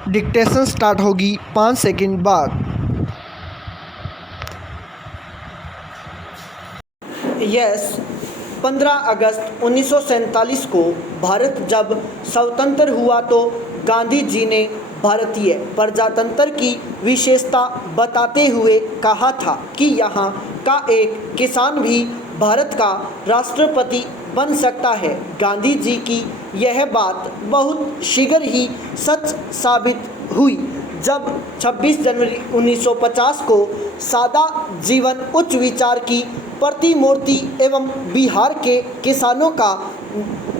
Dictation start होगी 5 second बाद। Yes, 15 अगस्त 1947 को भारत जब स्वतंत्र हुआ तो गांधी जी ने भारतीय प्रजातंत्र की विशेषता बताते हुए कहा था कि यहाँ का एक किसान भी भारत का राष्ट्रपति बन सकता है। गांधी जी की यह बात बहुत शीघ्र ही सच साबित हुई जब 26 जनवरी 1950 को सादा जीवन उच्च विचार की प्रतिमूर्ति एवं बिहार के किसानों का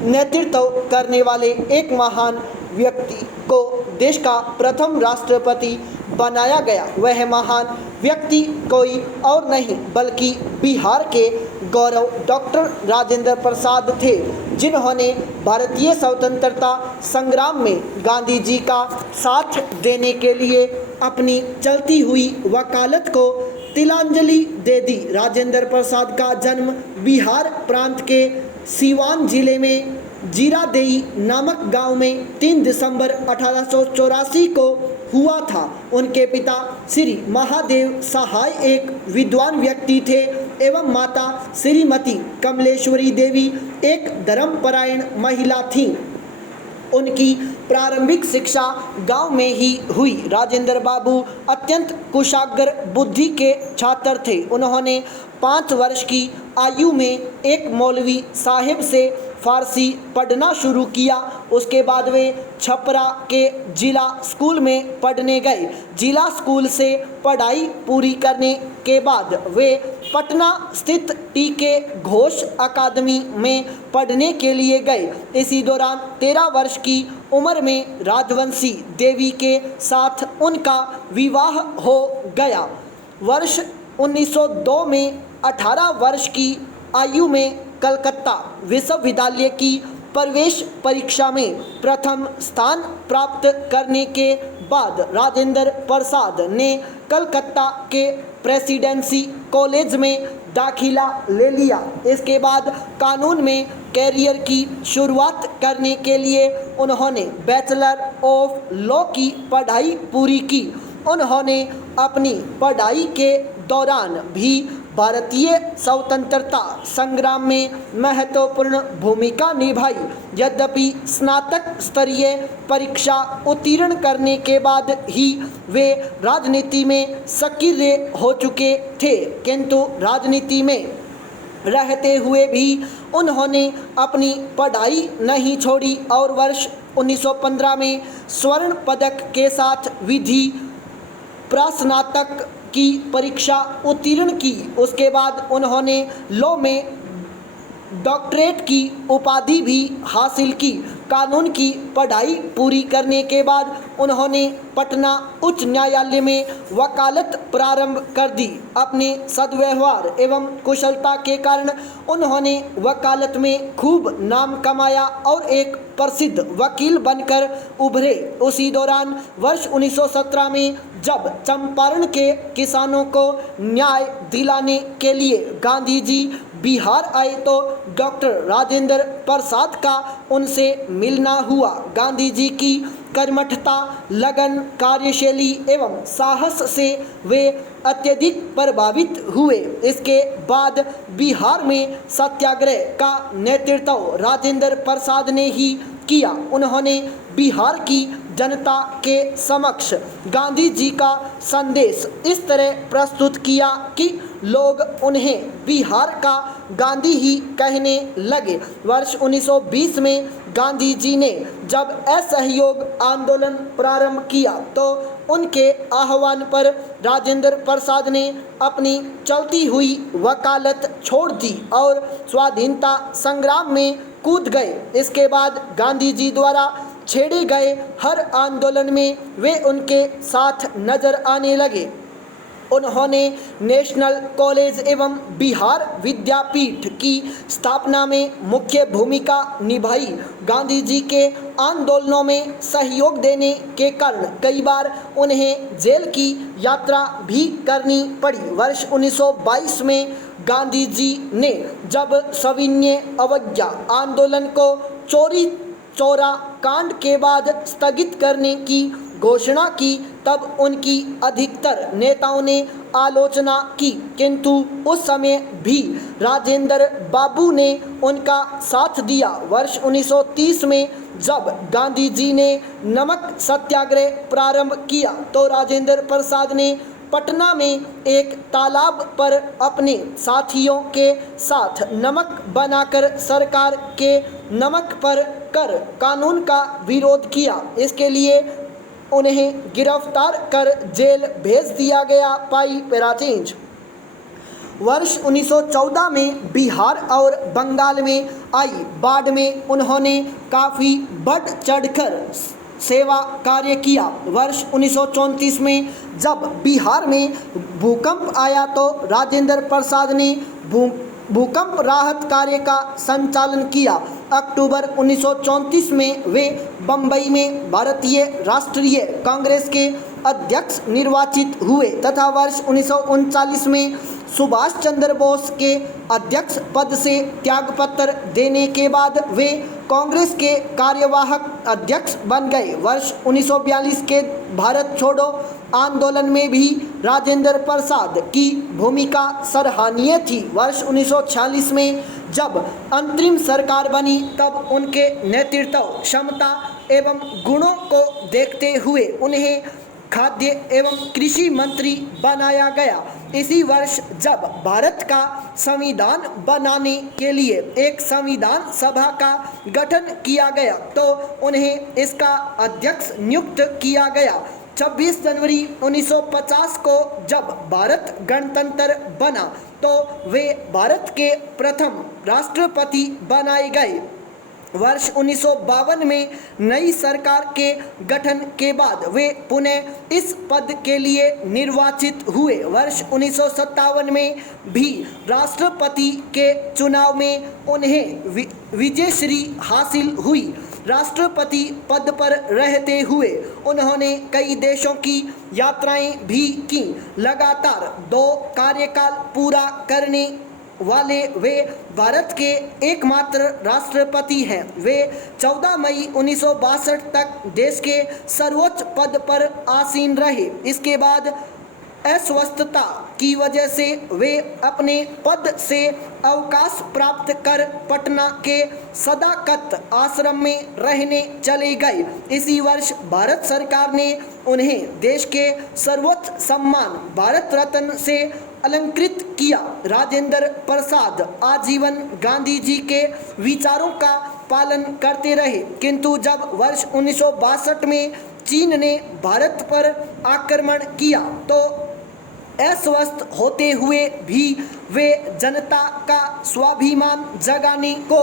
नेतृत्व करने वाले एक महान व्यक्ति को देश का प्रथम राष्ट्रपति बनाया गया। वह महान व्यक्ति कोई और नहीं बल्कि बिहार के गौरव डॉक्टर राजेंद्र प्रसाद थे, जिन्होंने भारतीय स्वतंत्रता संग्राम में गांधी जी का साथ देने के लिए अपनी चलती हुई वकालत को तिलांजलि दे दी। राजेंद्र प्रसाद का जन्म बिहार प्रांत के सीवान जिले में जीरादेई नामक गांव में 3 दिसंबर 1884 को हुआ था। उनके पिता श्री महादेव सहाय एक विद्वान व्यक्ति थे एवं माता श्रीमती कमलेश्वरी देवी एक धर्मपरायण महिला थीं। उनकी प्रारंभिक शिक्षा गांव में ही हुई। राजेंद्र बाबू अत्यंत कुशाग्र बुद्धि के छात्र थे। उन्होंने 5 वर्ष की आयु में एक मौलवी साहिब से फारसी पढ़ना शुरू किया। उसके बाद वे छपरा के जिला स्कूल में पढ़ने गए। जिला स्कूल से पढ़ाई पूरी करने के बाद वे पटना स्थित टी.के. घोष अकादमी में पढ़ने के लिए गए। इसी दौरान 13 वर्ष की उम्र में राजवंशी देवी के साथ उनका विवाह हो गया। वर्ष 1902 में 18 वर्ष की आयु में कलकत्ता विश्वविद्यालय की प्रवेश परीक्षा में प्रथम स्थान प्राप्त करने के बाद राजेंद्र प्रसाद ने कलकत्ता के प्रेसिडेंसी कॉलेज में दाखिला ले लिया। इसके बाद कानून में कैरियर की शुरुआत करने के लिए उन्होंने बैचलर ऑफ लॉ की पढ़ाई पूरी की। उन्होंने अपनी पढ़ाई के दौरान भी भारतीय स्वतंत्रता संग्राम में महत्वपूर्ण भूमिका निभाई। यद्यपि स्नातक स्तरीय परीक्षा उत्तीर्ण करने के बाद ही वे राजनीति में सक्रिय हो चुके थे, किंतु राजनीति में रहते हुए भी उन्होंने अपनी पढ़ाई नहीं छोड़ी और वर्ष 1915 में स्वर्ण पदक के साथ विधि प्रस्नातक की परीक्षा उत्तीर्ण की। उसके बाद उन्होंने लॉ में डॉक्टरेट की उपाधि भी हासिल की। कानून की पढ़ाई पूरी करने के बाद उन्होंने पटना उच्च न्यायालय में वकालत प्रारंभ कर दी। अपने सद्व्यवहार एवं कुशलता के कारण उन्होंने वकालत में खूब नाम कमाया और एक प्रसिद्ध वकील बनकर उभरे। उसी दौरान वर्ष 1917 में जब चंपारण के किसानों को न्याय दिलाने के लिए गांधी जी बिहार आए तो डॉक्टर राजेंद्र प्रसाद का उनसे मिलना हुआ। गांधी जी की कर्मठता, लगन, कार्यशैली एवं साहस से वे अत्यधिक प्रभावित हुए। इसके बाद बिहार में सत्याग्रह का नेतृत्व राजेंद्र प्रसाद ने ही किया। उन्होंने बिहार की जनता के समक्ष गांधी जी का संदेश इस तरह प्रस्तुत किया कि लोग उन्हें बिहार का गांधी ही कहने लगे। वर्ष 1920 में गांधी जी ने जब असहयोग आंदोलन प्रारंभ किया तो उनके आह्वान पर राजेंद्र प्रसाद ने अपनी चलती हुई वकालत छोड़ दी और स्वाधीनता संग्राम में कूद गए। इसके बाद गांधी जी द्वारा छेड़े गए हर आंदोलन में वे उनके साथ नजर आने लगे। उन्होंने नेशनल कॉलेज एवं बिहार विद्यापीठ की स्थापना में मुख्य भूमिका निभाई। गांधी जी के आंदोलनों में सहयोग देने के कारण कई बार उन्हें जेल की यात्रा भी करनी पड़ी। वर्ष 1922 में गांधी जी ने जब सविनय अवज्ञा आंदोलन को चौरा कांड के बाद स्थगित करने की घोषणा की तब उनकी अधिकतर नेताओं ने आलोचना की, किंतु उस समय भी राजेंद्र बाबू ने उनका साथ दिया। वर्ष 1930 में जब गांधी जी ने नमक सत्याग्रह प्रारंभ किया तो राजेंद्र प्रसाद ने पटना में एक तालाब पर अपने साथियों के साथ नमक बनाकर सरकार के नमक पर कर कानून का विरोध किया। इसके लिए उन्हें गिरफ्तार कर जेल भेज दिया गया। पाई पैराचेंज। वर्ष 1914 में बिहार और बंगाल में आई बाढ़ में उन्होंने काफ़ी बढ़ चढ़कर सेवा कार्य किया। वर्ष 1934 में जब बिहार में भूकंप आया तो राजेंद्र प्रसाद ने भूकंप राहत कार्य का संचालन किया। अक्टूबर 1934 में वे बम्बई में भारतीय राष्ट्रीय कांग्रेस के अध्यक्ष निर्वाचित हुए तथा वर्ष 1939 में सुभाष चंद्र बोस के अध्यक्ष पद से त्यागपत्र देने के बाद वे कांग्रेस के कार्यवाहक अध्यक्ष बन गए। वर्ष 1942 के भारत छोड़ो आंदोलन में भी राजेंद्र प्रसाद की भूमिका सराहनीय थी। वर्ष 1946 में जब अंतरिम सरकार बनी तब उनके नेतृत्व क्षमता एवं गुणों को देखते हुए उन्हें खाद्य एवं कृषि मंत्री बनाया गया। इसी वर्ष जब भारत का संविधान बनाने के लिए एक संविधान सभा का गठन किया गया तो उन्हें इसका अध्यक्ष नियुक्त किया गया। 26 जनवरी 1950 को जब भारत गणतंत्र बना तो वे भारत के प्रथम राष्ट्रपति बनाए गए। वर्ष 1952 में नई सरकार के गठन के बाद वे पुनः इस पद के लिए निर्वाचित हुए। वर्ष 1957 में भी राष्ट्रपति के चुनाव में उन्हें विजयश्री हासिल हुई। राष्ट्रपति पद पर रहते हुए उन्होंने कई देशों की यात्राएं भी की। लगातार 2 कार्यकाल पूरा करने वाले वे भारत के एकमात्र राष्ट्रपति हैं। वे 14 मई 1962 तक देश के सर्वोच्च पद पर आसीन रहे। इसके बाद अस्वस्थता की वजह से वे अपने पद से अवकाश प्राप्त कर पटना के सदाकत आश्रम में रहने चले गए। इसी वर्ष भारत सरकार ने उन्हें देश के सर्वोच्च सम्मान भारत रत्न से अलंकृत किया। राजेंद्र प्रसाद आजीवन गांधी जी के विचारों का पालन करते रहे, किंतु जब वर्ष 1962 में चीन ने भारत पर आक्रमण किया तो अस्वस्थ होते हुए भी वे जनता का स्वाभिमान जगाने को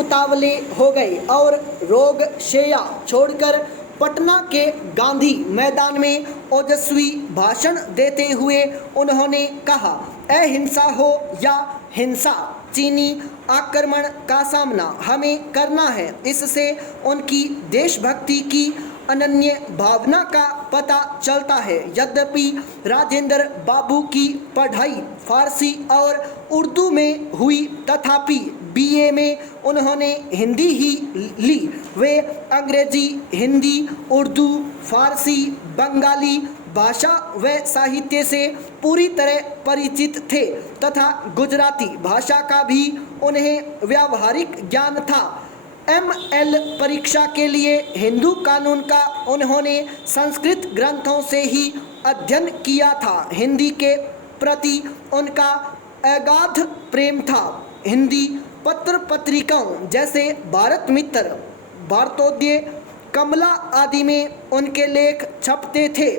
उतावले हो गए और रोग शैया छोड़कर पटना के गांधी मैदान में ओजस्वी भाषण देते हुए उन्होंने कहा, अहिंसा हो या हिंसा, चीनी आक्रमण का सामना हमें करना है। इससे उनकी देशभक्ति की अनन्य भावना का पता चलता है। यद्यपि राजेंद्र बाबू की पढ़ाई फारसी और उर्दू में हुई तथापि बीए में उन्होंने हिंदी ही ली। वे अंग्रेजी, हिंदी, उर्दू, फारसी, बंगाली भाषा व साहित्य से पूरी तरह परिचित थे तथा गुजराती भाषा का भी उन्हें व्यावहारिक ज्ञान था। ML परीक्षा के लिए हिंदू कानून का उन्होंने संस्कृत ग्रंथों से ही अध्ययन किया था। हिंदी के प्रति उनका अगाध प्रेम था। हिंदी पत्र पत्रिकाओं जैसे भारत मित्र, भारतोदय, कमला आदि में उनके लेख छपते थे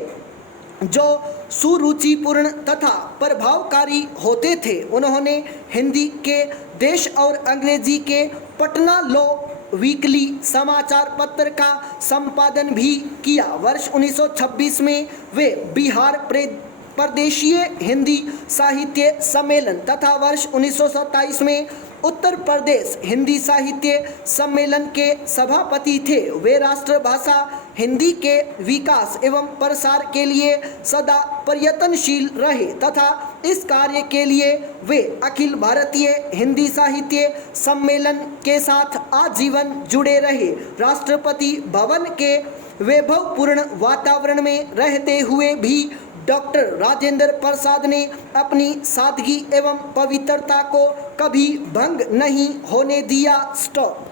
जो सुरुचिपूर्ण तथा प्रभावकारी होते थे। उन्होंने हिंदी के देश और अंग्रेजी के पटना लॉ वीकली समाचार पत्र का संपादन भी किया। वर्ष 1926 में वे बिहार प्रदेशीय हिंदी साहित्य सम्मेलन तथा वर्ष 1927 में उत्तर प्रदेश हिंदी साहित्य सम्मेलन के सभापति थे। वे राष्ट्रभाषा हिंदी के विकास एवं प्रसार के लिए सदा प्रयत्नशील रहे तथा इस कार्य के लिए वे अखिल भारतीय हिंदी साहित्य सम्मेलन के साथ आजीवन जुड़े रहे। राष्ट्रपति भवन के वैभवपूर्ण वातावरण में रहते हुए भी डॉक्टर राजेंद्र प्रसाद ने अपनी सादगी एवं पवित्रता को कभी भंग नहीं होने दिया। स्टॉप।